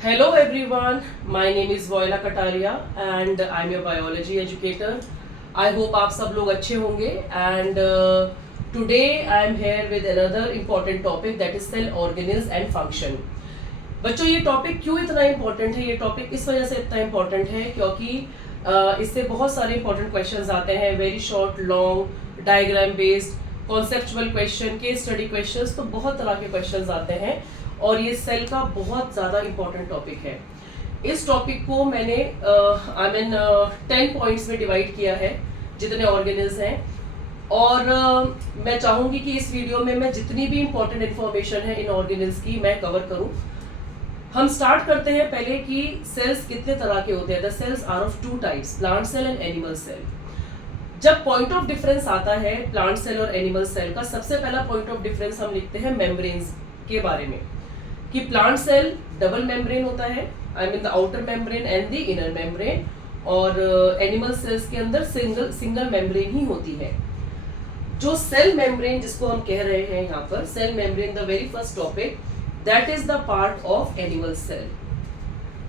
Hello everyone, my name is Voila Kataria and I'm your biology educator. I hope आप सब लोग अच्छे होंगे and today I am here with another important topic that is cell organelles and function. बच्चों ये topic क्यों इतना important है? ये टॉपिक इस वजह से इतना इम्पोर्टेंट है क्योंकि इससे बहुत सारे इम्पोर्टेंट क्वेश्चंस आते हैं, very short, long, diagram based, conceptual question, case study questions, तो बहुत तरह के क्वेश्चंस आते हैं और ये सेल का बहुत ज़्यादा इम्पोर्टेंट टॉपिक है। इस टॉपिक को मैंने 10 पॉइंट्स में डिवाइड किया है, जितने ऑर्गेनल्स हैं, और मैं चाहूँगी कि इस वीडियो में मैं जितनी भी इम्पोर्टेंट इन्फॉर्मेशन है इन ऑर्गेनल्स की मैं कवर करूँ। हम स्टार्ट करते हैं पहले कि सेल्स कितने तरह के होते हैं। The cells are of two types, plant cell and animal cell. जब पॉइंट ऑफ डिफरेंस आता है प्लांट सेल और एनिमल सेल का, सबसे पहला पॉइंट ऑफ डिफरेंस हम लिखते हैं मेम्ब्रेन्स के बारे में, कि प्लांट सेल डबल मेम्ब्रेन होता है, I mean the outer membrane and the inner membrane, और एनिमल सेल्स के अंदर सिंगल मेम्ब्रेन ही होती है। जो सेल मेम्ब्रेन जिसको हम कह रहे हैं यहाँ पर, cell membrane, the very first topic, that is the part of animal cell.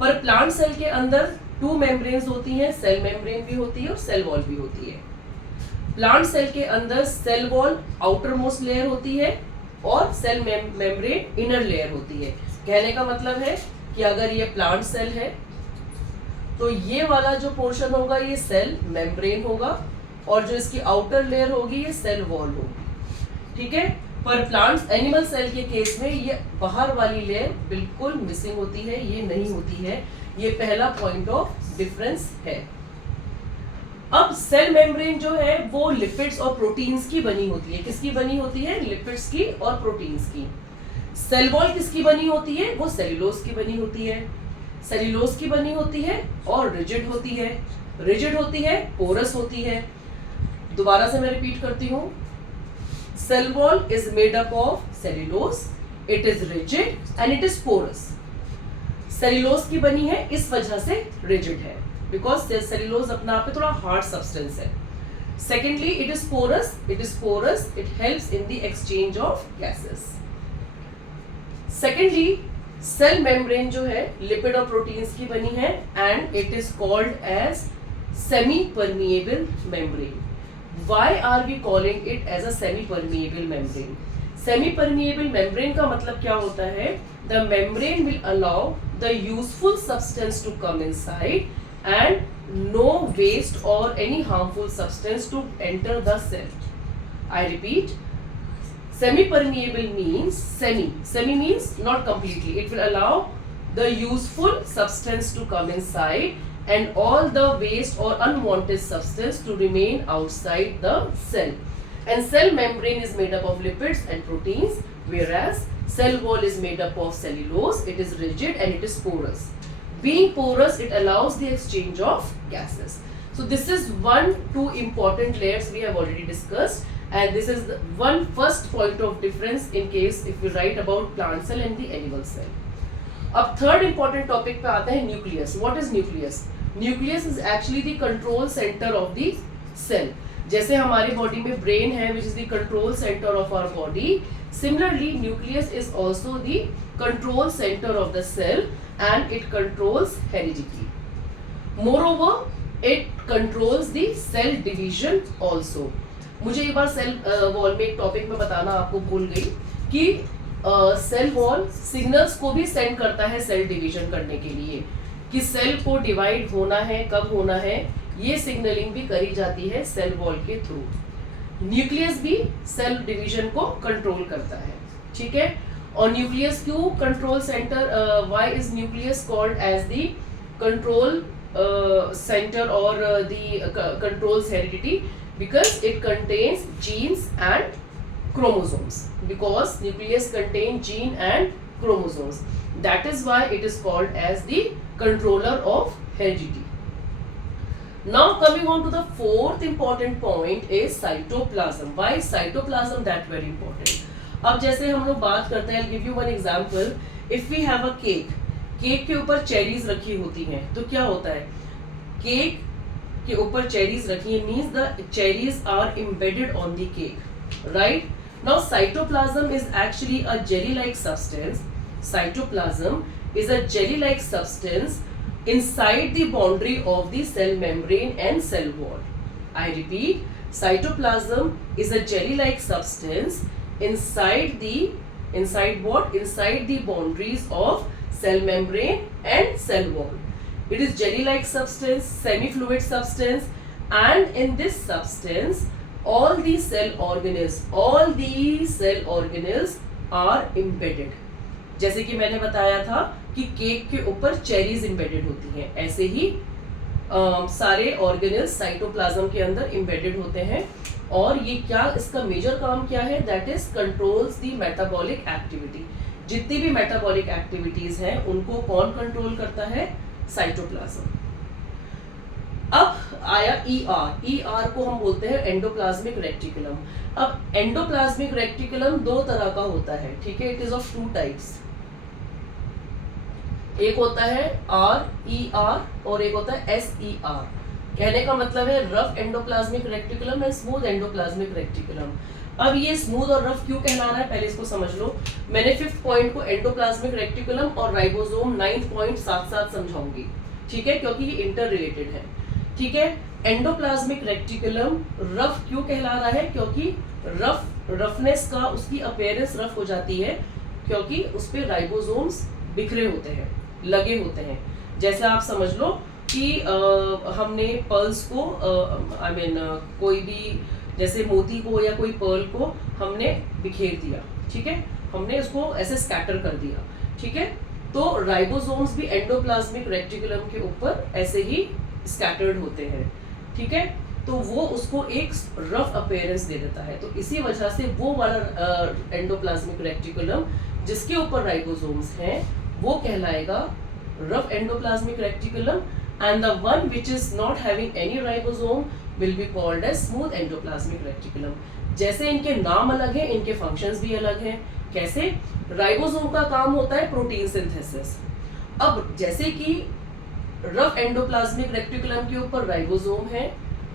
पर प्लांट सेल के अंदर टू मेम्ब्रेन्स होती हैं, सेल मेम्ब्रेन भी होती है और सेल वॉल भी होती है। प्लांट सेल के अंदर cell wall outermost layer होती है और सेल मेम्ब्रेन इनर लेयर होती है। कहने का मतलब है कि अगर ये प्लांट सेल है तो ये वाला जो पोर्शन होगा ये सेल मेम्ब्रेन होगा और जो इसकी आउटर लेयर होगी ये सेल वॉल होगी, ठीक है। पर प्लांट एनिमल सेल के केस में ये बाहर वाली लेयर बिल्कुल मिसिंग होती है, ये नहीं होती है। ये पहला पॉइंट ऑफ डिफरेंस है। अब सेल मेम्ब्रेन जो है वो लिपिड्स और प्रोटीन्स की बनी होती है। किसकी बनी होती है? लिपिड्स की और प्रोटीन्स की। सेल वॉल किसकी बनी होती है? वो सेल्यूलोज की बनी होती है। सेल्यूलोज की बनी होती है और रिजिड होती है। रिजिड होती है, पोरस होती है। दोबारा से मैं रिपीट करती हूँ, cell wall is made up of cellulose, it is rigid and it is porous. Cellulose की बनी है इस वजह से रिजिड है, बिकॉज सेल्यूलोज अपना आप में थोड़ा हार्ड सब्सटेंस है। Secondly it is porous, it helps in the exchange of gases. Secondly cell membrane जो है लिपिड और प्रोटीन्स की बनी है and it is called as semi permeable membrane. Why are we calling it as a semi permeable membrane? Semi permeable membrane का मतलब क्या होता है? The membrane will allow the useful substance to come inside and no waste or any harmful substance to enter the cell. I repeat, semi-permeable means semi means not completely. It will allow the useful substance to come inside and all the waste or unwanted substance to remain outside the cell. And cell membrane is made up of lipids and proteins, whereas cell wall is made up of cellulose. It is rigid and it is porous. Being porous, it allows the exchange of gases. So this is two important layers we have already discussed, and this is the first point of difference in case if we write about plant cell and the animal cell. अब third important topic पे आता है nucleus. What is nucleus? Nucleus is actually the control center of the cell. जैसे हमारे body में brain है which is the control center of our body, similarly nucleus is also the control center of the cell and it controls heredity. Moreover, it controls the cell division also. मुझे एक बार cell wall में एक topic में बताना आपको भूल गई कि सेल वॉल सिग्नल्स को भी सेंड करता है सेल डिवीजन करने के लिए, कि सेल को डिवाइड होना है, कब होना है, ये सिग्नलिंग भी करी जाती है सेल वॉल के थ्रू। न्यूक्लियस भी सेल डिवीजन को कंट्रोल करता है, ठीक है। और न्यूक्लियस क्यों control centre? Why is nucleus called as the control centre और the controls heredity? Because it contains genes and chromosomes, because nucleus contain gene and chromosomes. That is why it is called as the controller of heredity. Now coming on to the fourth important point is cytoplasm. Why is cytoplasm that very important? अब जैसे हम लोग बात करते हैं, I'll give you one example. If we have a cake, cake के ऊपर cherries रखी होती हैं, तो क्या होता है? केक के ऊपर चेरीज रखी है means the cherries are embedded on the cake, right? Now cytoplasm is actually a jelly-like substance. Cytoplasm is a jelly-like substance inside the boundary of the cell membrane and cell wall. I repeat, cytoplasm is a jelly-like substance inside what? Inside the boundaries of cell membrane and cell wall. It is jelly-like substance, semi-fluid substance, and in this substance, all these cell organelles are embedded. जैसे कि मैंने बताया था कि cake के ऊपर cherries embedded होती हैं, ऐसे ही सारे ऑर्गेनल्स साइटोप्लाज्म के अंदर embedded होते हैं. और ये क्या, इसका मेजर काम क्या है? That is controls the metabolic activity. जितनी भी मेटाबॉलिक एक्टिविटीज हैं उनको कौन कंट्रोल करता है? साइटोप्लाज्म. अब आया ER को हम बोलते हैं एंडोप्लाज्मिक रेक्टिकुलम. अब एंडोप्लाज्मिक रेक्टिकुलम दो तरह का होता है, ठीक है. It is of 2 types. एक होता है RER और एक होता है SER. कहने का मतलब है rough endoplasmic reticulum and smooth endoplasmic reticulum. अब ये स्मूथ और रफ क्यों कहला रहा है, पहले इसको समझ लो. मैंने 5th पॉइंट को एंडोप्लाज्मिक रेक्टिकुलम और राइबोसोम 9th पॉइंट साथ समझाऊंगी, ठीक है, क्योंकि ये इंटर रिलेटेड है, ठीक है. एंडोप्लाज्मिक रेक्टिकुलम रफ क्यों कहला रहा है? क्योंकि रफनेस का, उसकी अपीयरेंस रफ हो जाती है क्योंकि उस पे राइबोसोम्स बिखरे होते हैं, लगे होते हैं. जैसे आप समझ लो कि हमने पर्ल्स को कोई भी, जैसे मोती को या कोई पर्ल को हमने बिखेर दिया, ठीक है, हमने उसको ऐसे स्कैटर कर दिया, ठीक है. तो राइबोसोम्स भी एंडोप्लाज्मिक रेक्टिकुलम के ऊपर ऐसे ही स्कैटर्ड होते हैं, ठीक है. तो वो उसको एक रफ अपीयरेंस दे देता है. तो इसी वजह से वो वाला एंडोप्लाज्मिक रेक्टिकुलम जिसके ऊपर राइबोसोम्स हैं वो कहलाएगा rough endoplasmic reticulum, and the one which is not having any ribosome will be called as smooth endoplasmic reticulum. जैसे इनके नाम अलग हैं, इनके फंक्शंस भी अलग हैं. कैसे? राइबोसोम का काम होता है प्रोटीन सिंथेसिस. अब जैसे कि रफ एंडोप्लाज्मिक रेक्टिकुलम के ऊपर राइबोसोम है,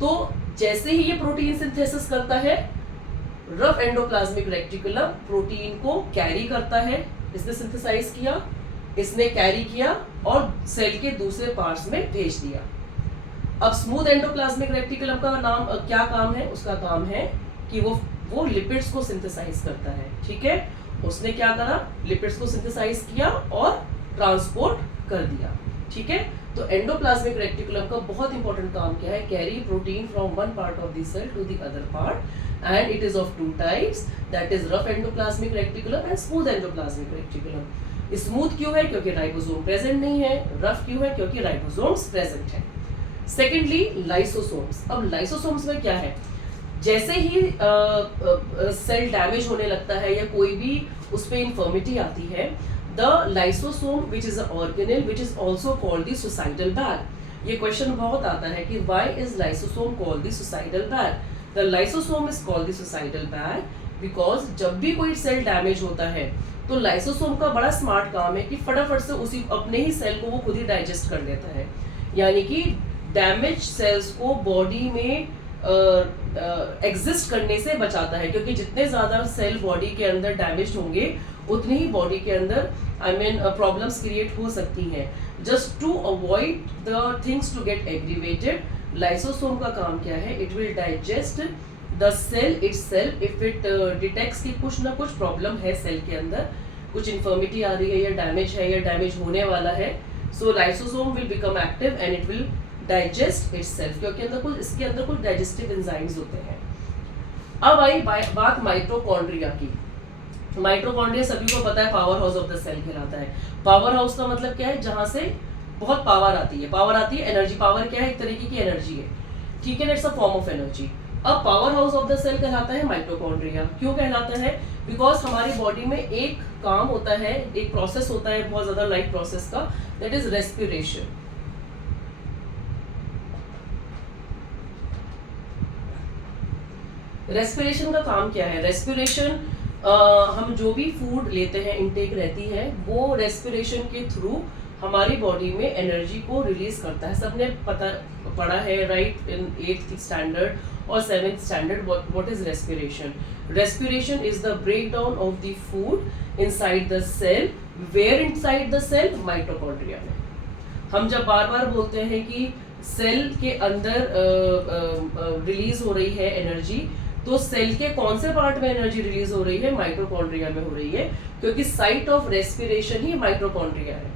तो जैसे ही ये प्रोटीन सिंथेसिस करता है, रफ एंडोप्लाज्मिक रेक्टिकुलम प्रोटीन को कैरी करता है. इसने सिंथेसाइज किया, इसने कैरी किया और सेल के दूसरे पार्ट्स में भेज दिया. अब स्मूथ एंडोप्लाज्मिक रेक्टिकुलम का नाम क्या काम है? उसका काम है कि वो लिपिड्स को सिंथेसाइज करता है, ठीक है. उसने क्या करा? लिपिड्स को सिंथेसाइज किया और ट्रांसपोर्ट कर दिया, ठीक है. तो एंडोप्लाज्मिक रेक्टिकुलम का बहुत इंपॉर्टेंट काम क्या है? Carry protein from one part of the cell to the other part, and it is of 2 types, that is rough endoplasmic reticulum and smooth endoplasmic reticulum. Smooth क्यों है? क्योंकि राइबोसोम प्रेजेंट नहीं है. रफ क्यों है? क्योंकि राइबोसोम्स प्रेजेंट है. Secondly, lysosomes. अब लाइसोसोम्स में क्या है? जैसे ही सेल डैमेज होने लगता है या कोई भी उस पर इंफर्मिटी आती है, the lysosome which is a organelle which is also called the suicidal bag. ये क्वेश्चन बहुत आता है कि why is lysosome called the suicidal bag. The lysosome is called the suicidal bag because जब भी कोई सेल डैमेज होता है तो लाइसोसोम का बड़ा स्मार्ट काम है कि फटाफट से उसी अपने ही सेल को वो खुद ही डाइजेस्ट कर लेता है. यानी कि डैमेज सेल्स को बॉडी में एग्जिस्ट करने से बचाता है, क्योंकि जितने ज़्यादा सेल बॉडी के अंदर डैमेज होंगे उतनी ही बॉडी के अंदर प्रॉब्लम्स क्रिएट हो सकती हैं. Just to avoid the things to get aggravated, lysosome का काम क्या है? It will digest the cell itself if it detects कि कुछ ना कुछ प्रॉब्लम है सेल के अंदर, कुछ इन्फर्मिटी आ रही है या डैमेज होने वाला है. So lysosome will become active and it will digest itself, क्योंकि इसके अंदर कुछ डाइजेस्टिव एंजाइम्स होते हैं. अब आई बात माइटोकॉन्ड्रिया की. माइटोकॉन्ड्रिया सभी को पता है power house of the cell कहलाता है. पावर हाउस का मतलब क्या है? जहां से बहुत पावर आती है एनर्जी. पावर क्या है? एक तरीके की एनर्जी है, ठीक है. It's a form of energy. अब power house of the cell कहलाता है माइटोकॉन्ड्रिया. क्यों कहलाता है? बिकॉज हमारी बॉडी में एक काम होता है, एक प्रोसेस होता है बहुत ज्यादा लाइफ प्रोसेस का, दैट इज रेस्पिरेशन. रेस्पिरेशन का काम क्या है? रेस्पिरेशन हम जो भी फूड लेते हैं, इनटेक रहती है, वो रेस्पिरेशन के थ्रू हमारी बॉडी में एनर्जी को रिलीज करता है. सबने पढ़ा है राइट इन 8th स्टैंडर्ड और 7th standard what is respiration. Respiration is the breakdown of the food inside the cell where inside the cell? Mitochondria में। हम जब बार बार बोलते हैं कि सेल के अंदर रिलीज हो रही है एनर्जी, तो सेल के कौन से पार्ट में एनर्जी रिलीज हो रही है? माइटोकॉन्ड्रिया में हो रही है, क्योंकि साइट ऑफ रेस्पिरेशन ही माइटोकॉन्ड्रिया है।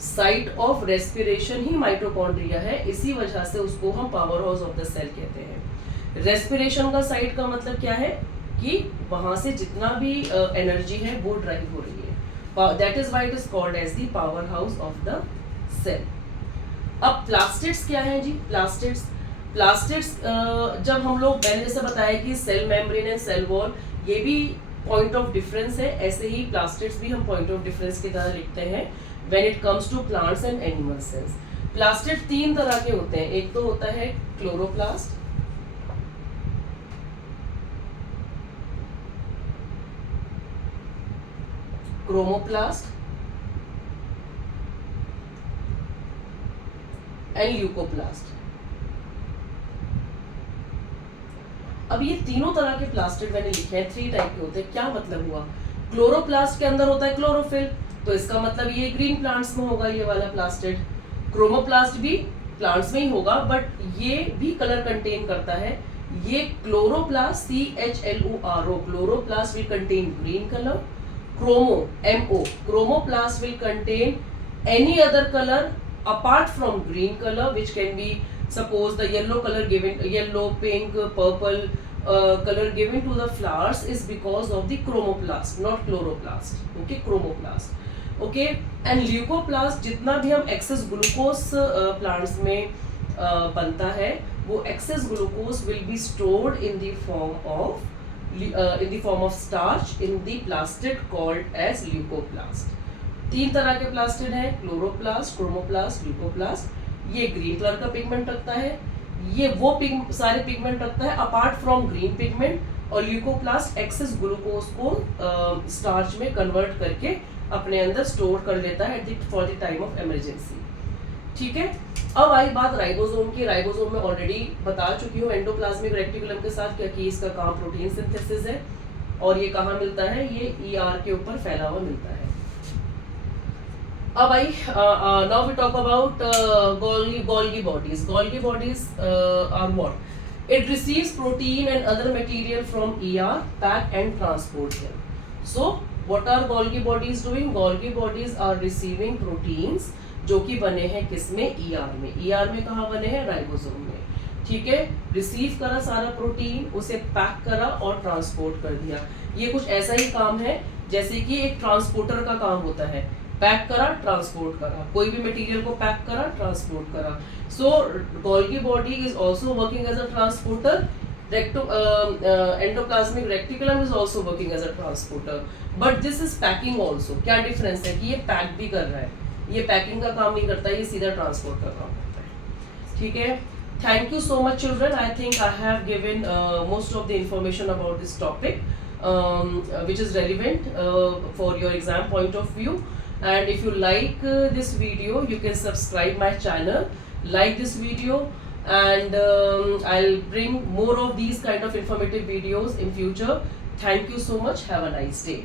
साइट ऑफ रेस्पिरेशन ही माइटोकॉन्ड्रिया है, इसी वजह से उसको हम power house of the cell कहते हैं। रेस्पिरेशन का साइट का मतलब क्या है कि वहां से जितना भी एनर्जी है वो ड्राइव हो रही है। That is why it is called as the power house of the cell. अब प्लास्टिड्स क्या है जी? प्लास्टिड्स जब हम लोग, मैंने जैसे बताया कि cell membrane and cell wall ये भी पॉइंट ऑफ डिफरेंस है, ऐसे ही प्लास्टिड्स भी हम पॉइंट ऑफ डिफरेंस की तरह लिखते हैं when it comes to plants and animal cells. Plastid 3 तरह के होते हैं। एक तो होता है क्लोरोप्लास्ट, क्रोमोप्लास्ट एंड ल्यूकोप्लास्ट। अब ये तीनों तरह के प्लास्टिड मैंने लिखे हैं, 3 टाइप के होते हैं। क्या मतलब हुआ? क्लोरोप्लास्ट के अंदर होता है क्लोरोफिल, तो इसका मतलब ये ग्रीन प्लांट्स में होगा ये वाला प्लास्टिड। क्रोमोप्लास्ट भी प्लांट्स में ही होगा, बट ये भी कलर कंटेन करता है। ये chloroplast, CHLORO, chloroplast will contain green colour. MO, chromoplast will contain any other color apart from green color, which can be suppose the yellow color given, yellow, pink, purple color given to the flowers is because of the chromoplast, not chloroplast. Okay, chromoplast. Okay, and leucoplast, जितना भी हम excess glucose plants में बनता है, वो excess glucose will be stored in the form of starch in the plastid called as leucoplast. 3 तरह के plastid हैं, क्लोरोप्लास्ट, क्रोमोप्लास्ट, ल्यूकोप्लास्ट। ये ग्रीन कलर का पिगमेंट रखता है, ये वो सारे पिगमेंट रखता है अपार्ट फ्रॉम ग्रीन पिगमेंट, और ल्यूकोप्लास्ट एक्सेस ग्लूकोज को स्टार्च में कन्वर्ट करके अपने अंदर स्टोर कर लेता है for the time of emergency. ठीक है, अब आई बात राइबोसोम की। राइबोसोम में ऑलरेडी बता चुकी हूँ एंडोप्लाज्मिक रेटिकुलम के साथ क्या कि इसका काम प्रोटीन सिंथेसिस है, और ये कहाँ मिलता है? ये ER के ऊपर फैला हुआ मिलता है। अब आई now we talk about Golgi bodies. Golgi bodies are what? It receives protein and other material from ER, pack and transport them. So what are Golgi bodies doing? Golgi bodies are receiving proteins जो कि बने हैं किसमें? ER में। ER में कहाँ बने हैं? राइबोसोम में। ठीक है, रिसीव करा सारा प्रोटीन, उसे पैक करा और ट्रांसपोर्ट कर दिया। ये कुछ ऐसा ही काम है जैसे कि एक ट्रांसपोर्टर का काम होता है, पैक करा ट्रांसपोर्ट करा, कोई भी मटेरियल को पैक करा ट्रांसपोर्ट करा। So Golgi body is also working as a transporter. Endoplasmic reticulum is also working as a transporter, but this is packing also. क्या डिफरेंस है कि ये पैक भी कर रहा है, ये पैकिंग का काम नहीं करता, ये सीधा ट्रांसपोर्ट का काम करता है। ठीक है, thank you so much children. I think I have given most of the information about this topic which is relevant for your exam point of view. And if you like this video, you can subscribe my channel, like this video, and I'll bring more of these kind of informative videos in future. Thank you so much. Have a nice day.